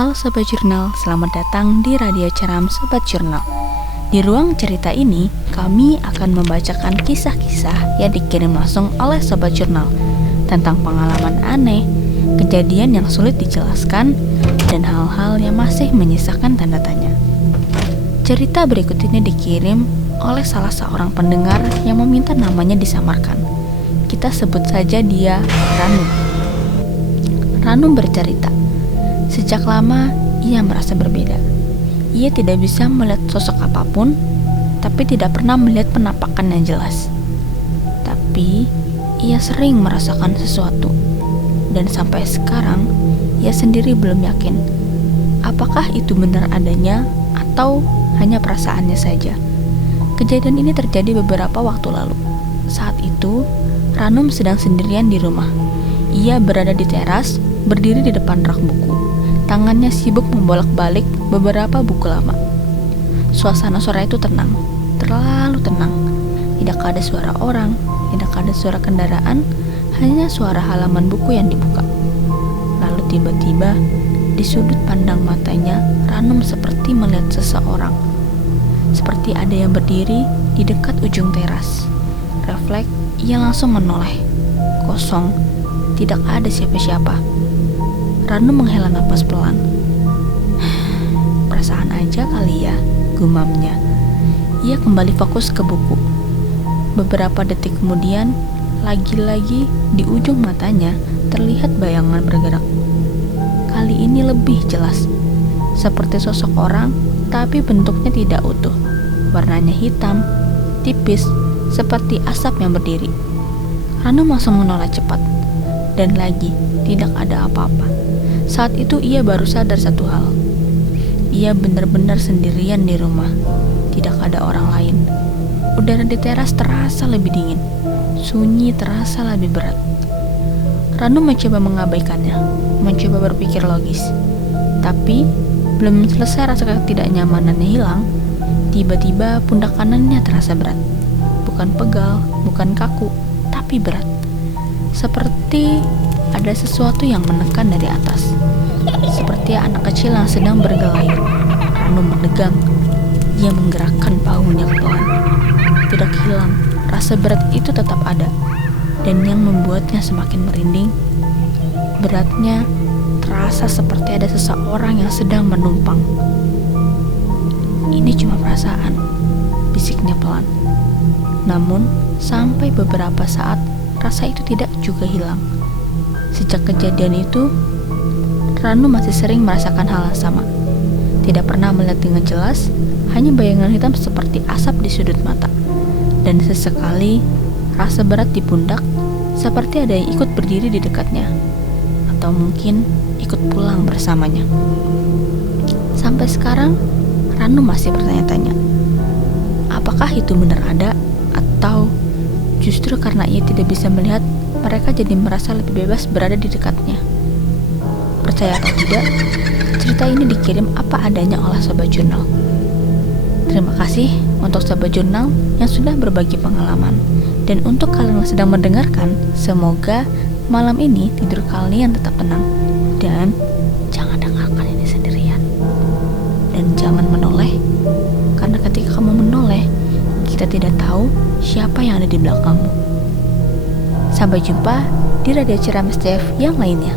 Halo Sobat Jurnal, selamat datang di Radio Ceram Sobat Jurnal. Di ruang cerita ini, kami akan membacakan kisah-kisah yang dikirim langsung oleh Sobat Jurnal tentang pengalaman aneh, kejadian yang sulit dijelaskan, dan hal-hal yang masih menyisakan tanda tanya. Cerita berikut ini dikirim oleh salah seorang pendengar yang meminta namanya disamarkan. Kita sebut saja dia Ranum. Ranum bercerita, sejak lama ia merasa berbeda. Ia tidak bisa melihat sosok apapun, tapi tidak pernah melihat penampakan yang jelas. Tapi ia sering merasakan sesuatu, dan sampai sekarang ia sendiri belum yakin apakah itu benar adanya atau hanya perasaannya saja. Kejadian ini terjadi beberapa waktu lalu. Saat itu Ranum sedang sendirian di rumah. Ia berada di teras, berdiri di depan rak buku. Tangannya sibuk membolak-balik beberapa buku lama. Suasana sore itu tenang, terlalu tenang. Tidak ada suara orang, tidak ada suara kendaraan, hanya suara halaman buku yang dibuka. Lalu tiba-tiba, di sudut pandang matanya, Ranum seperti melihat seseorang. Seperti ada yang berdiri di dekat ujung teras. Refleks, ia langsung menoleh. Kosong, tidak ada siapa-siapa. Ranum menghela napas pelan. Perasaan aja kali ya, gumamnya. Ia kembali fokus ke buku. Beberapa detik kemudian, lagi-lagi di ujung matanya terlihat bayangan bergerak. Kali ini lebih jelas, seperti sosok orang, tapi bentuknya tidak utuh. Warnanya hitam, tipis, seperti asap yang berdiri. Ranum langsung menoleh cepat, dan lagi tidak ada apa-apa. Saat itu ia baru sadar satu hal. Ia benar-benar sendirian di rumah. Tidak ada orang lain. Udara di teras terasa lebih dingin. Sunyi terasa lebih berat. Ranum mencoba mengabaikannya, mencoba berpikir logis. Tapi belum selesai rasa ketidaknyamanannya hilang, tiba-tiba pundak kanannya terasa berat. Bukan pegal, bukan kaku, tapi berat. Seperti ada sesuatu yang menekan dari atas, seperti anak kecil yang sedang bergelayut. Ranum mendegang. Ia menggerakkan bahunya pelan. Tidak hilang, rasa berat itu tetap ada, dan yang membuatnya semakin merinding, beratnya terasa seperti ada seseorang yang sedang menumpang. Ini cuma perasaan, bisiknya pelan. Namun, sampai beberapa saat, rasa itu tidak juga hilang. Sejak kejadian itu, Ranum masih sering merasakan hal yang sama. Tidak pernah melihat dengan jelas, hanya bayangan hitam seperti asap di sudut mata. Dan sesekali, rasa berat di pundak, seperti ada yang ikut berdiri di dekatnya. Atau mungkin ikut pulang bersamanya. Sampai sekarang, Ranum masih bertanya-tanya, apakah itu benar ada, atau justru karena ia tidak bisa melihat, mereka jadi merasa lebih bebas berada di dekatnya. Percaya atau tidak, cerita ini dikirim apa adanya oleh Sobat Jurnal. Terima kasih untuk Sobat Jurnal yang sudah berbagi pengalaman. Dan untuk kalian yang sedang mendengarkan, semoga malam ini tidur kalian tetap tenang. Dan jangan dengarkan ini sendirian. Dan jangan menoleh, karena ketika kamu menoleh, kita tidak tahu siapa yang ada di belakangmu. Sampai jumpa di Radio Ceram STF yang lainnya.